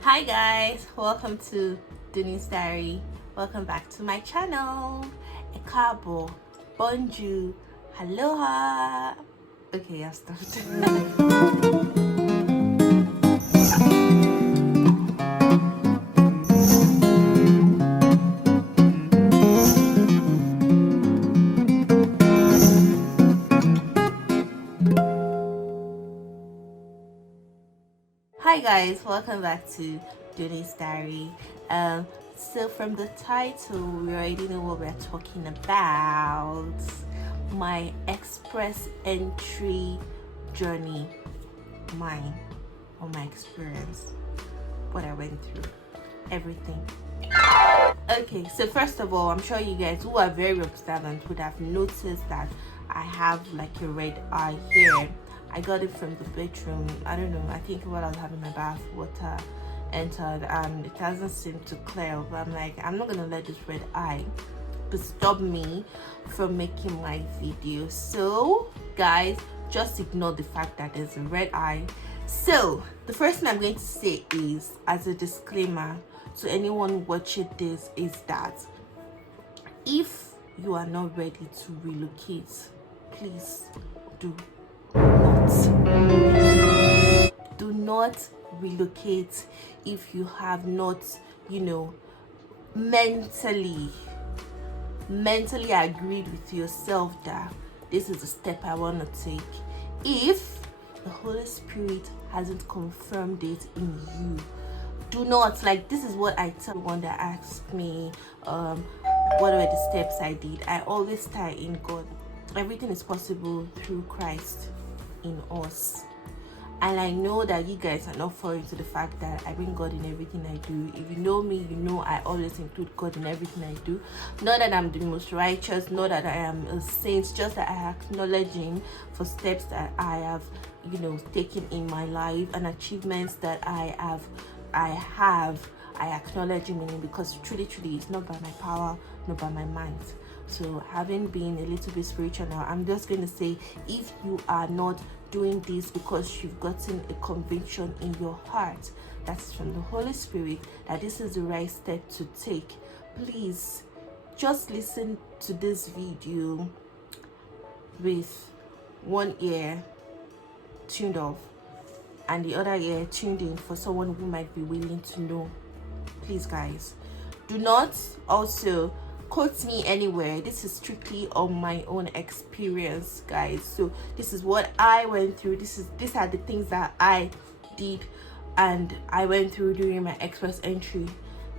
Hi guys, welcome to Dunnee'S Diary. Welcome back to my channel. Ekabo, bonjour, aloha. Okay, I stopped. Hi guys, welcome back to Dunnee'S Diary. So from the title, we already know what we're talking about. My express entry journey, mine, or my experience, what I went through, everything. Okay, so first of all, I'm sure you guys who are very observant would have noticed that I have like a red eye here. I got it from the bedroom. I don't know, I think while I was having my bath, water entered and it hasn't seemed to clear up. I'm like, I'm not gonna let this red eye stop me from making my video. So guys, just ignore the fact that there's a red eye. So the first thing I'm going to say is, as a disclaimer to anyone watching this, is that if you are not ready to relocate, please do not relocate if you have not, mentally agreed with yourself that this is the step I want to take. If the Holy Spirit hasn't confirmed it in you, do not, like, this is what I tell one that asks me what were the steps I did. I always tie in God. Everything is possible through Christ in us. And I know that you guys are not foreign to the fact that I bring God in everything I do. If you know me, you know I always include God in everything I do. Not that I'm the most righteous, not that I am a saint, just that I acknowledge Him for steps that I have, taken in my life, and achievements that I acknowledge Him in, because truly it's not by my power, not by my mind. So having been a little bit spiritual now, I'm just going to say, if you are not doing this because you've gotten a conviction in your heart that's from the Holy Spirit that this is the right step to take, please just listen to this video with one ear tuned off and the other ear tuned in for someone who might be willing to know. Please guys, do not also quote me anywhere. This is strictly on my own experience, guys. So this is what I went through. These are the things that I did and I went through during my express entry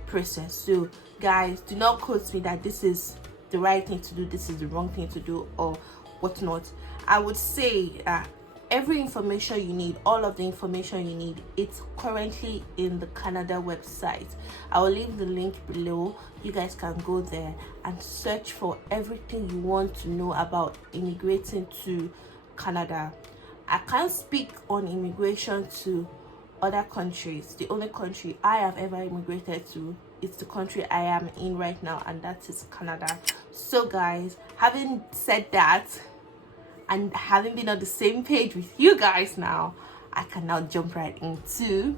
process. So guys, do not quote me that this is the right thing to do, this is the wrong thing to do, or whatnot. I would say every information you need, all of the information you need, it's currently in the Canada website. I will leave the link below. You guys can go there and search for everything you want to know about immigrating to Canada. I can't speak on immigration to other countries. The only country I have ever immigrated to is the country I am in right now, and that is Canada. So guys, having said that, and having been on the same page with you guys now, I can now jump right into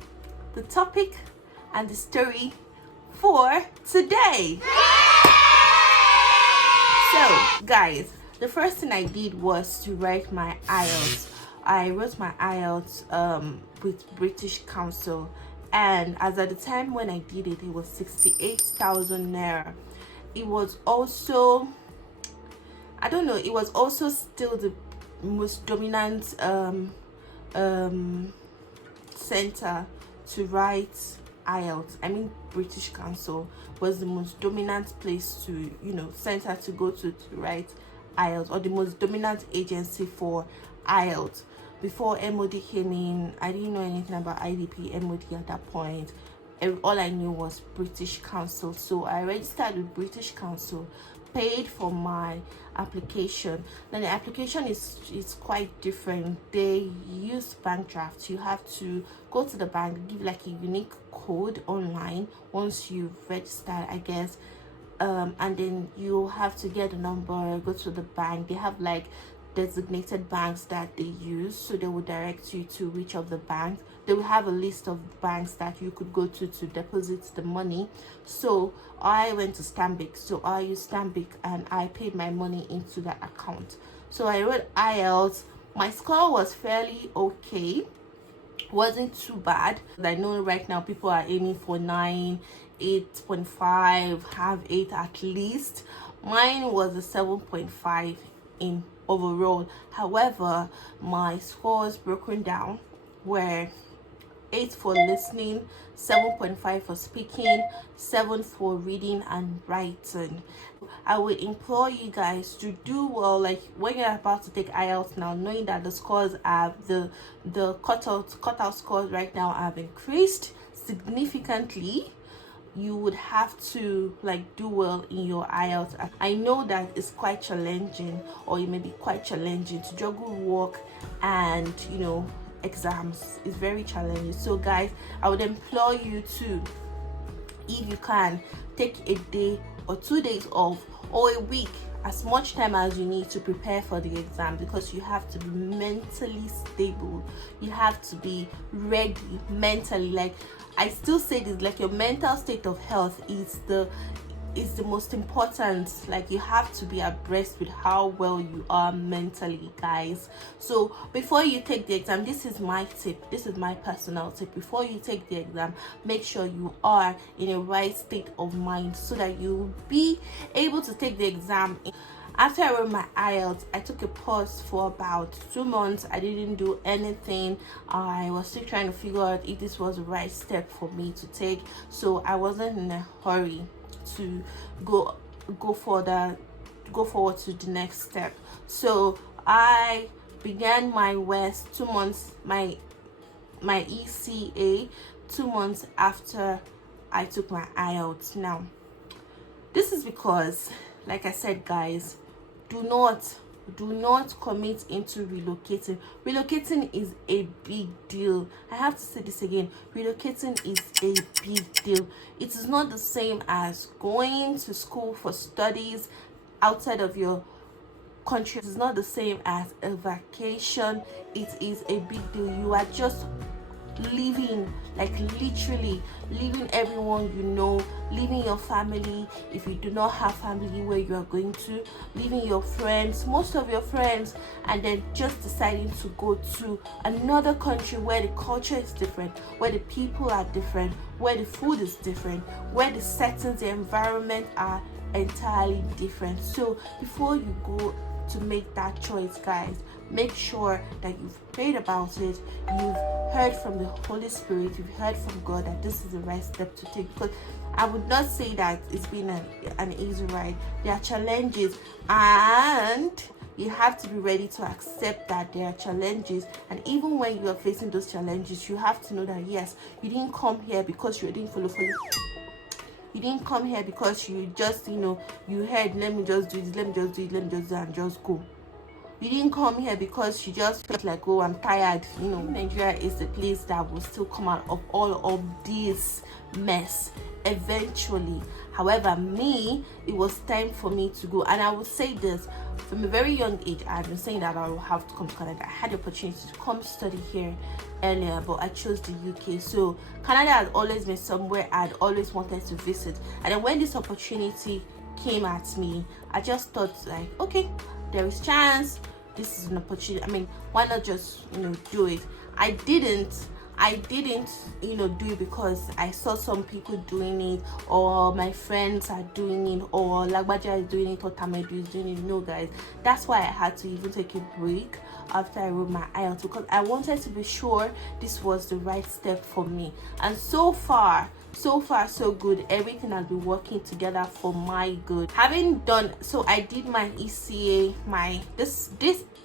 the topic and the story for today. So guys, the first thing I did was to write my IELTS. I wrote my IELTS with British Council, and as at the time when I did it, it was 68,000 naira. It was also, I don't know, it was also still the most dominant center to write IELTS. I mean, British Council was the most dominant place to, center to go to write IELTS, or the most dominant agency for IELTS. Before MOD came in, I didn't know anything about IDP, MOD at that point. All I knew was British Council. So I registered with British Council, paid for my application. Now the application is quite different. They use bank drafts. You have to go to the bank, give like a unique code online once you've registered, I guess, and then you have to get a number, go to the bank. They have like designated banks that they use, so they will direct you to which of the banks. They will have a list of banks that you could go to deposit the money. So I went to Stanbic, so I used Stanbic and I paid my money into that account. So I wrote IELTS. My score was fairly okay, wasn't too bad. I know right now people are aiming for 9, 8.5, have 8 at least. Mine was a 7.5 in overall. However, my scores broken down were 8 for listening, 7.5 for speaking, 7 for reading and writing. I would implore you guys to do well, like when you're about to take IELTS now, knowing that the scores have the cutout scores right now have increased significantly. You would have to like do well in your IELTS. I know that it's quite challenging, or it may be quite challenging to juggle work and exams. Is very challenging. So guys, I would implore you to, if you can, take a day or 2 days off, or a week, as much time as you need to prepare for the exam, because you have to be mentally stable. You have to be ready mentally. Like I still say this, like your mental state of health is the most important. Like you have to be abreast with how well you are mentally, guys. So before you take the exam, this is my tip, this is my personal tip. Before you take the exam, make sure you are in a right state of mind so that you will be able to take the exam. After I wrote my IELTS, I took a pause for about 2 months. I didn't do anything. I was still trying to figure out if this was the right step for me to take. So I wasn't in a hurry to go forward to the next step. So I began my West 2 months, my ECA 2 months after I took my IELTS. Now this is because, like I said, guys, do not commit into relocating. Relocating is a big deal. I have to say this again. Relocating is a big deal. It is not the same as going to school for studies outside of your country. It is not the same as a vacation. It is a big deal. You are just leaving, like literally leaving everyone you know, leaving your family if you do not have family where you are going to, leaving your friends, most of your friends, and then just deciding to go to another country where the culture is different, where the people are different, where the food is different, where the settings, the environment are entirely different. So before you go to make that choice, guys, make sure that you've prayed about it, you've heard from the Holy Spirit, you've heard from God that this is the right step to take. Because I would not say that it's been an easy ride. There are challenges, and you have to be ready to accept that there are challenges. And even when you are facing those challenges, you have to know that yes, you didn't come here because you didn't follow. You didn't come here because you just you heard, let me just do this, let me just do it, let me just do it, and just go. You didn't come here because you just felt like, oh, I'm tired. Nigeria is the place that will still come out of all of this mess eventually. However, it was time for me to go. And I would say this, from a very young age, I've been saying that I will have to come to Canada. I had the opportunity to come study here earlier, but I chose the UK. So Canada had always been somewhere I'd always wanted to visit. And then when this opportunity came at me, I just thought like, okay, there is chance, this is an opportunity. I mean, why not just do it? I didn't do it because I saw some people doing it, or my friends are doing it, or Lagbaja is doing it, or Tamedu is doing it. No, guys, that's why I had to even take a break after I wrote my IELTS, because I wanted to be sure this was the right step for me. And so far so good. Everything has been working together for my good. Having done so, I did my ECA. This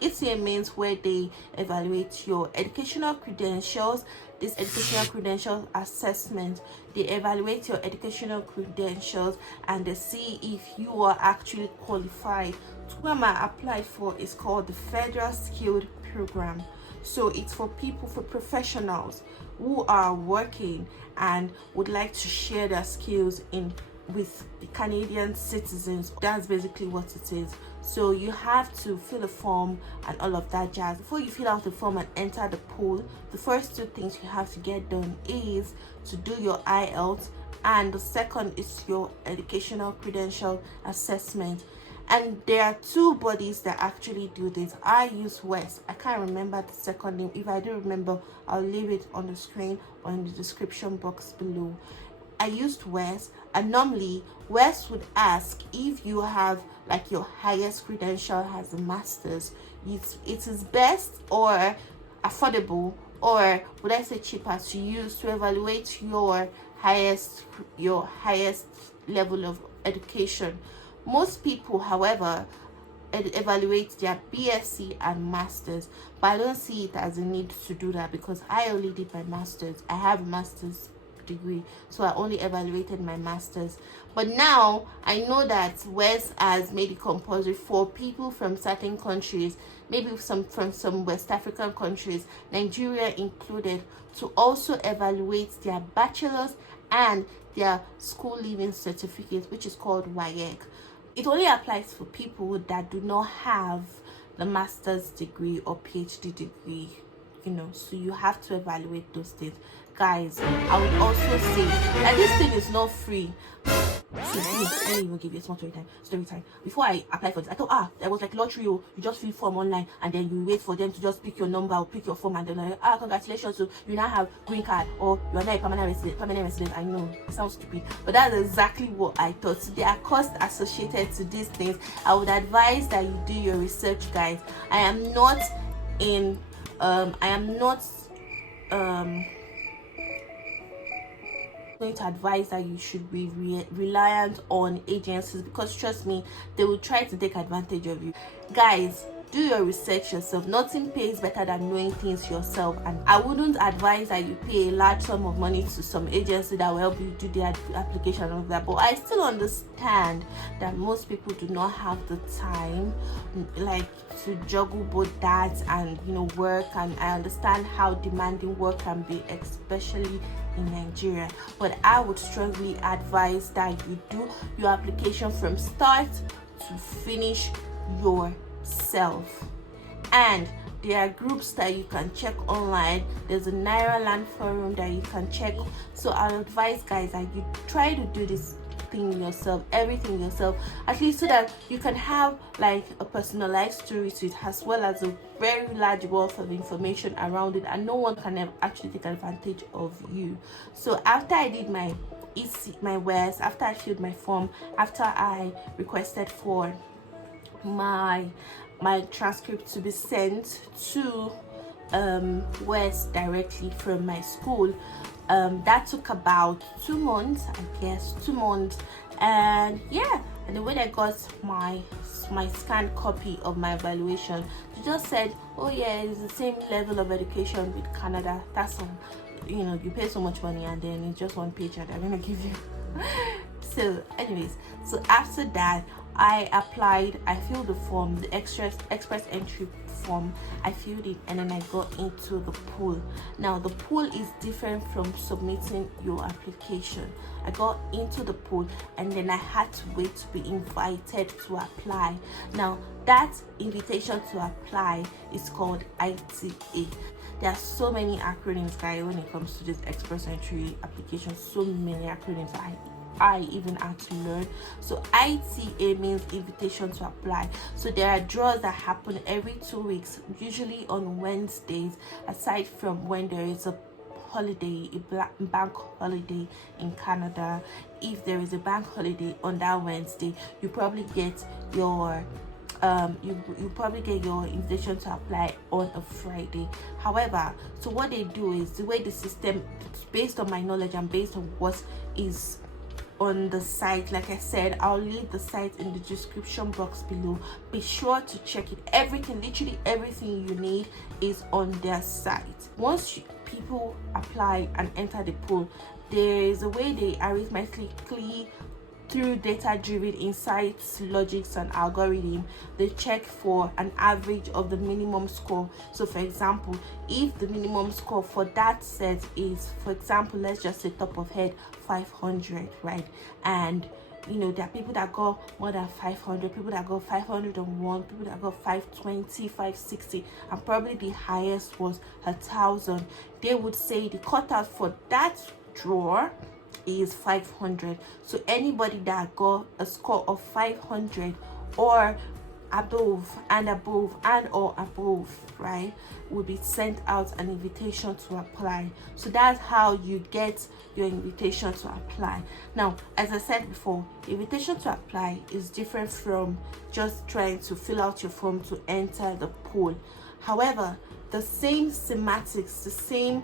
ECA means where they evaluate your educational credentials. This educational credentials assessment, they evaluate your educational credentials and they see if you are actually qualified. The program I applied for is called the Federal Skilled Program. So it's for people, for professionals who are working and would like to share their skills in with the Canadian citizens. That's basically what it is. So you have to fill a form and all of that jazz. Before you fill out the form and enter the pool, the first two things you have to get done is to do your IELTS, and the second is your educational credential assessment. And there are two bodies that actually do this. I use WES. I can't remember the second name. If I do remember, I'll leave it on the screen or in the description box below. I used WES, and normally WES would ask if you have like your highest credential as a master's. It is best or affordable, or would I say cheaper, to use to evaluate your highest level of education. Most people, however, evaluate their BSc and masters, but I don't see it as a need to do that because I only did my masters. I have a master's degree, so I only evaluated my masters. But now I know that WES has made it compulsory for people from certain countries, maybe from some West African countries, Nigeria included, to also evaluate their bachelor's and their school leaving certificate, which is called WAEC. It only applies for people that do not have the master's degree or PhD degree, so you have to evaluate those things. Guys, I would also say that this thing is not free. Let me even give you a small story time. Before I applied for this, I thought, there was like lottery. You just fill form online and then you wait for them to just pick your number or pick your form, and then like, congratulations, so you now have green card, or you are now a permanent resident. I know it sounds stupid, but that's exactly what I thought. So there are costs associated to these things. I would advise that you do your research, guys. I am not going to advise that you should be reliant on agencies, because trust me, they will try to take advantage of you. Guys, do your research yourself. Nothing pays better than knowing things yourself, and I wouldn't advise that you pay a large sum of money to some agency that will help you do the application of that. But I still understand that most people do not have the time like to juggle both that and work, and I understand how demanding work can be, especially in Nigeria. But I would strongly advise that you do your application from start to finish yourself. And there are groups that you can check online. There's a Nairaland forum that you can check. So I advise, guys, that you try to do this thing yourself, everything yourself, at least so that you can have like a personalized story to it, as well as a very large wealth of information around it, and no one can actually take advantage of you. So after I did my WES, after I filled my form, after I requested for my transcript to be sent to WES directly from my school, that took about 2 months, I guess 2 months. And and the way I got my scanned copy of my evaluation, they just said, oh yeah, it's the same level of education with Canada. That's all. You pay so much money and then it's just one page that they're gonna give you. So anyways, so after that I applied, I filled the form, the express entry form. I filled it, and then I got into the pool. Now the pool is different from submitting your application. I got into the pool, and then I had to wait to be invited to apply. Now that invitation to apply is called ITA. There are so many acronyms, guys, when it comes to this express entry application. So many acronyms I even had to learn. So ITA means invitation to apply. So there are draws that happen every 2 weeks, usually on Wednesdays, aside from when there is a holiday, a bank holiday in Canada. If there is a bank holiday on that Wednesday, you probably get your you probably get your invitation to apply on a Friday. However, so what they do is, the way the system, based on my knowledge and based on what is on the site, like I said, I'll leave the site in the description box below. Be sure to check it. Everything, literally everything you need is on their site. Once people apply and enter the pool, there is a way they arithmetically through data-driven insights, logics, and algorithm. They check for an average of the minimum score. So for example, if the minimum score for that set is, for example, let's just say top of head 500, right? And you know, there are people that got more than 500, people that got 501, people that got 520, 560, and probably the highest was 1,000. They would say the cutout for that drawer is 500. So anybody that got a score of 500 or above or above, right, will be sent out an invitation to apply. So that's how you get your invitation to apply. Now, as I said before, invitation to apply is different from just trying to fill out your form to enter the pool. However, the same semantics, the same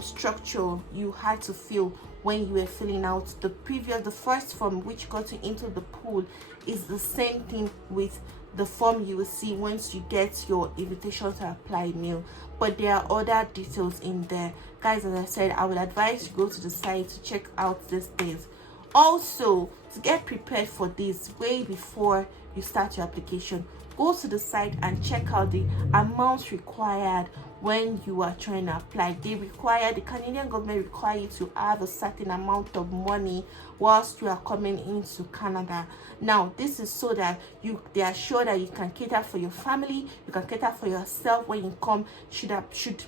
structure you had to fill when you were filling out the first form which got you into the pool is the same thing with the form you will see once you get your invitation to apply mail. But there are other details in there, guys. As I said, I would advise you go to the site to check out these things. Also, to get prepared for this way before you start your application, go to the site and check out the amounts required when you are trying to apply. The Canadian government require you to have a certain amount of money whilst you are coming into Canada. Now, this is so that they are sure that you can cater for your family, you can cater for yourself when you come. Should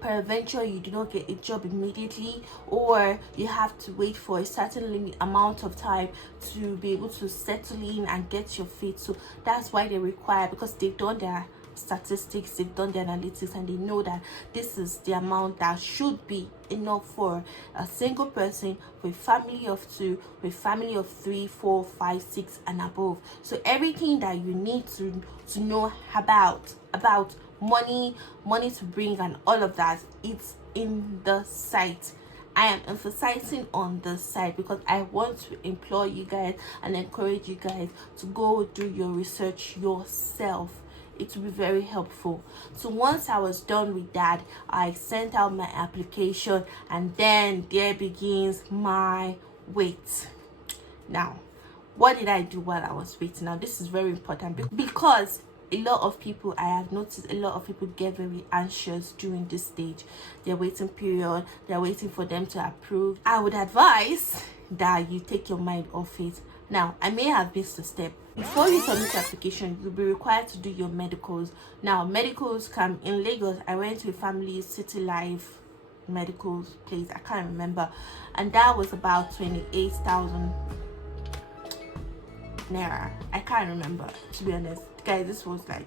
peradventure you do not get a job immediately, or you have to wait for a certain amount of time to be able to settle in and get your feet. So that's why they require, because they've done their statistics, they've done the analytics, and they know that this is the amount that should be enough for a single person with family of 2, with family of 3, 4, 5, 6 and above. So everything that you need to know about money to bring and all of that, it's in the site. I am emphasizing on the site because I want to implore you guys and encourage you guys to go do your research yourself. It will be very helpful. So once I was done with that, I sent out my application, and then there begins my wait. Now, what did I do while I was waiting? Now, this is very important because a lot of people, I have noticed a lot of people get very anxious during this stage. Their waiting period, they're waiting for them to approve. I would advise that you take your mind off it. Now, I may have missed a step. Before you submit your application, you'll be required to do your medicals. Now, medicals come in Lagos. I went to a family City Life medicals place, I can't remember, and that was about 28,000 naira. I can't remember, to be honest, guys. This was like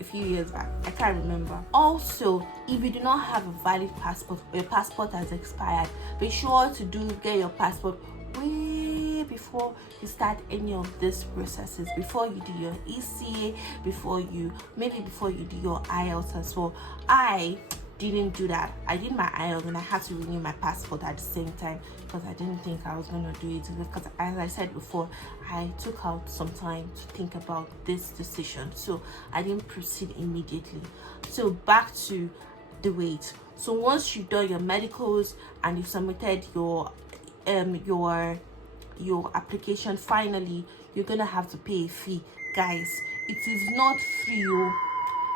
a few years back. I can't remember. Also, if you do not have a valid passport, or your passport has expired, be sure to get your passport way before you start any of these processes, before you do your ECA, before you do your IELTS as well. I didn't do that. I did my IELTS and I had to renew my passport at the same time because I didn't think I was going to do it, because as I said before, I took out some time to think about this decision, so I didn't proceed immediately. So back to the wait. So once you've done your medicals and you've submitted your application, finally you're gonna have to pay a fee, guys. It is not free.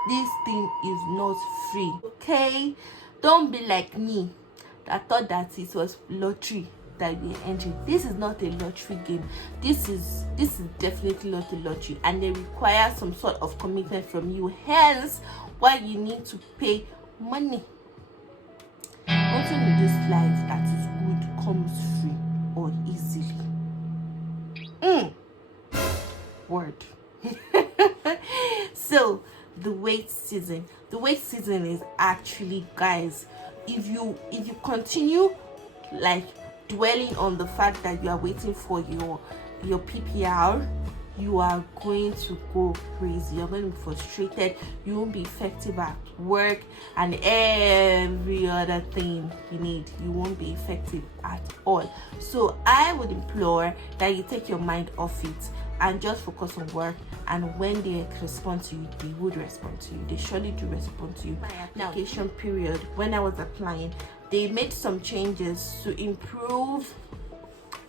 This thing is not free, okay? Don't be like me that thought that it was lottery that we entered. This is not a lottery game. This is definitely not a lottery, and they require some sort of commitment from you, hence why you need to pay money. Nothing in this life that is good comes free or easily. Word. So the wait season is actually, guys, if you continue like dwelling on the fact that you are waiting for your PPR, you are going to go crazy. You're going to be frustrated. You won't be effective at work and every other thing you need. You won't be effective at all. So I would implore that you take your mind off it and just focus on work. And when they respond to you, they would respond to you. They surely do respond to you. My application period, when I was applying, they made some changes to improve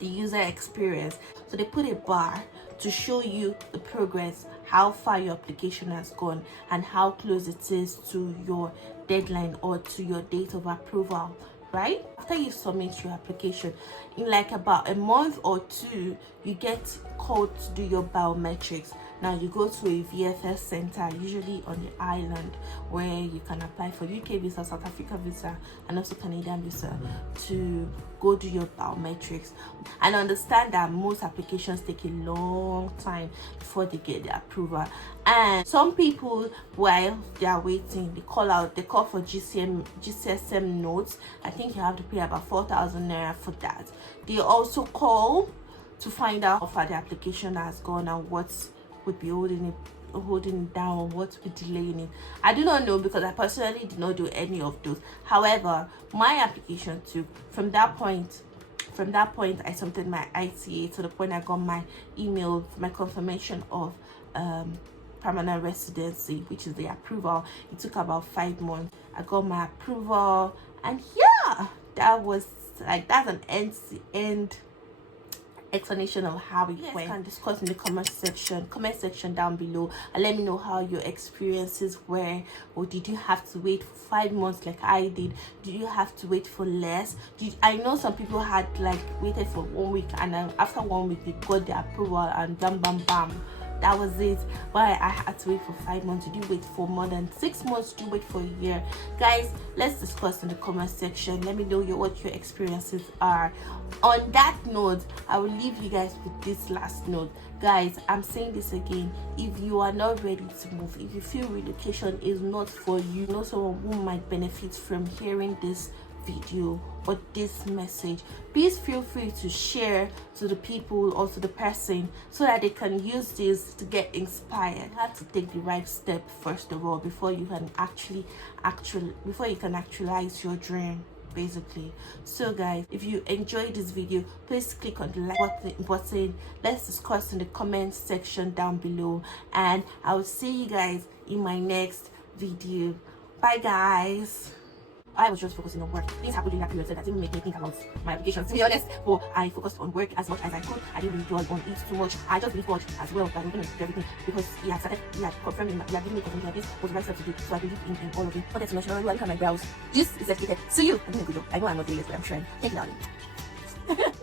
the user experience. So they put a bar to show you the progress, how far your application has gone, and how close it is to your deadline or to your date of approval, right? After you submit your application, in like about a month or two, you get called to do your biometrics. Now you go to a VFS center, usually on the island, where you can apply for UK visa, South Africa visa, and also Canadian visa to go do your biometrics. And understand that most applications take a long time before they get the approval. And some people, while they are waiting, they call for GCSM notes. I think you have to pay about 4,000 naira for that. They also call to find out how far the application has gone and what would be holding it down, or what would be delaying it. I do not know, because I personally did not do any of those. However, my application took from that point I submitted my ITA to the point I got my email, my confirmation of permanent residency, which is the approval. It took about 5 months. I got my approval, and yeah, that's an end explanation of how it went. You can discuss in the comment section down below, and let me know how your experiences were. Or did you have to wait for 5 months like I did? Did you have to wait for less? I know some people had like waited for 1 week, and then after 1 week they got the approval, and bam bam bam, that was it. Why I had to wait for 5 months? Did you wait for more than 6 months? Did you wait for a year? Guys, let's discuss in the comment section. Let me know what your experiences are. On that note, I will leave you guys with this last note. Guys, I'm saying this again: if you are not ready to move, if you feel relocation is not for you, know someone who might benefit from hearing this video or this message, please feel free to share to the people or to the person, so that they can use this to get inspired. You have to take the right step first of all before you can actualize your dream, basically. So guys, if you enjoyed this video, please click on the like button. Let's discuss in the comment section down below, and I will see you guys in my next video. Bye guys. I was just focusing on work. Things happened during that period, so that didn't make me think about my application, to be honest. But I focused on work as much as I could. I didn't really dwell on it too much. I just believed God as well that we're going to do everything, because he had confirmed, he had given me confirmation that this was the right step to do. So I believed in all of it. Not to mention, I look at my brows. This is executed. See you. I'm doing a good job. I know I'm not doing it, but I'm trying. Thank you, darling.